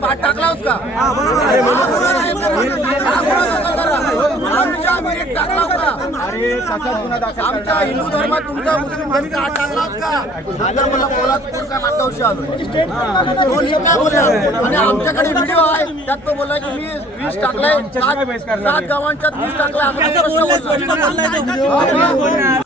पाठ टाकलास का? आमच्या विहिरीत टाकलास का? आमच्या हिंदू धर्मात तुमचा मुस्लिम धर्मात हात टाकलास का? आता मला पोलादपूर काय मागवशी आलो काय बोलला आणि आमच्याकडे व्हिडिओ आहे त्यात तो बोलला की मी वीज टाकलाय 7 गावांच्यात वीज टाकलाय.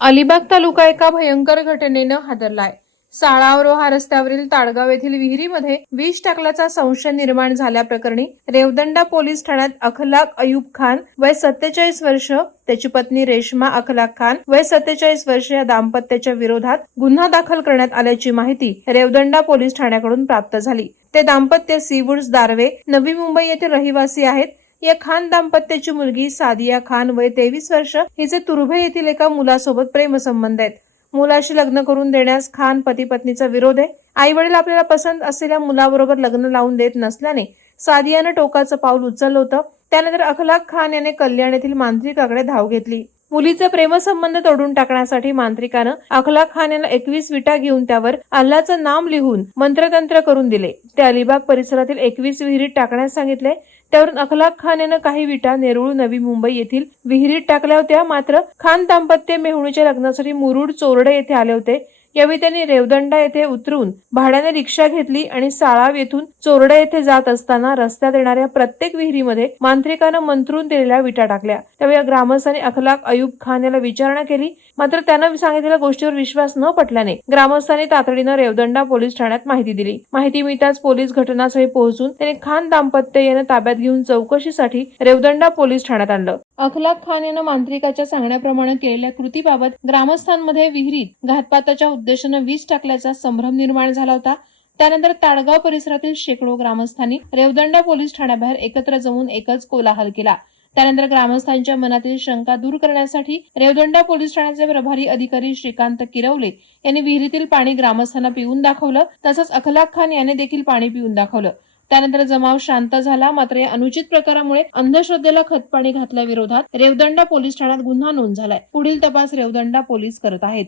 अलिबाग तालुका एका भयंकर घटनेनं हादरलाय. साळावरोहा रस्त्यावरील ताडगाव येथील विहिरीमध्ये विष टाकल्याचा संशय निर्माण झाल्याप्रकरणी रेवदंडा पोलीस ठाण्यात अखलाक अयूब खान वय 47 वर्ष, त्याची पत्नी रेशमा अखलाक खान वय 47 वर्ष या दाम्पत्याच्या विरोधात गुन्हा दाखल करण्यात आल्याची माहिती रेवदंडा पोलीस ठाण्याकडून प्राप्त झाली. ते दाम्पत्य सीवूड्स दारवे, नवी मुंबई येथील रहिवासी आहेत. या खान दाम्पत्याची मुलगी सादिया खान वय 23 वर्ष हिचे तुर्भे येथील एका मुलासोबत प्रेमसंबंध आहेत. मुलाशी लग्न करून देण्यास खान पती पत्नीचा विरोध आहे. आई वडील आपल्याला पसंत असलेल्या मुलाबरोबर लग्न लावून देत नसल्याने सादियानं टोकाचं पाऊल उचललं होतं. त्यानंतर अखलाक खान याने कल्याण येथील मांत्रिकाकडे धाव घेतली. मुलीचे प्रेमसंबंध तोडून टाकण्यासाठी मांत्रिकानं अखलाक खान यांना 21 विटा घेऊन त्यावर अल्लाचं नाम लिहून मंत्रतंत्र करून दिले. ते अलिबाग परिसरातील 21 विहिरीत टाकण्यास सांगितले. त्यावरून अखलाक खान यानं काही विटा नेरुळ, नवी मुंबई येथील विहिरीत टाकल्या होत्या. मात्र खान दाम्पत्य मेहुणीच्या लग्नासाठी मुरुड चोरडे येथे आले होते. यावेळी त्यांनी रेवदंडा येथे उतरून भाड्याने रिक्षा घेतली आणि साळाव येथून चोरडे येथे जात असताना रस्त्यात येणाऱ्या प्रत्येक विहिरीमध्ये मांत्रिकानं मंत्रून दिलेल्या विटा टाकल्या. त्यावेळी ग्रामस्थांनी अखलाक अयूब खान याला विचारणा केली. मात्र त्यानं सांगितलेल्या गोष्टीवर विश्वास न पटल्याने ग्रामस्थांनी तातडीनं रेवदंडा पोलीस ठाण्यात माहिती दिली. माहिती मिळताच पोलीस घटनास्थळी पोहोचून त्यांनी खान दाम्पत्य यानं ताब्यात घेऊन चौकशीसाठी रेवदंडा पोलीस ठाण्यात आणलं. अखलाक खान यानं मांत्रिकाच्या सांगण्याप्रमाणे केलेल्या कृतीबाबत ग्रामस्थांमध्ये विहिरीत घातपाताच्या उद्देशानं विष टाकल्याचा संभ्रम निर्माण झाला होता. त्यानंतर ताडगाव परिसरातील शेकडो ग्रामस्थांनी रेवदंडा पोलीस ठाण्याबाहेर एकत्र जमून एकच कोलाहल केला. त्यानंतर ग्रामस्थांच्या मनातील शंका दूर करण्यासाठी रेवदंडा पोलीस ठाण्याचे प्रभारी अधिकारी श्रीकांत किरवले यांनी विहिरीतील पाणी ग्रामस्थांना पिऊन दाखवलं. तसंच अखलाक खान याने देखील पाणी पिऊन दाखवलं. त्यानंतर जमाव शांत झाला. मात्र या अनुचित प्रकारामुळे अंधश्रद्धेला खतपाणी घातल्याविरोधात रेवदंडा पोलीस ठाण्यात गुन्हा नोंद झालाय. पुढील तपास रेवदंडा पोलीस करत आहेत.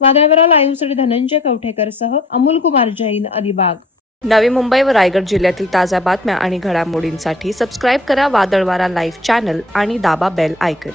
वादळावरा लाईव्हसाठी धनंजय कवठेकरसह अमोल कुमार जैन, अलिबाग. नवी मुंबई व रायगड जिल्ह्यातील ताज्या बातम्या आणि घडामोडींसाठी सबस्क्राईब करा वादळवारा लाईव्ह चॅनल आणि दाबा बेल आयकॉन.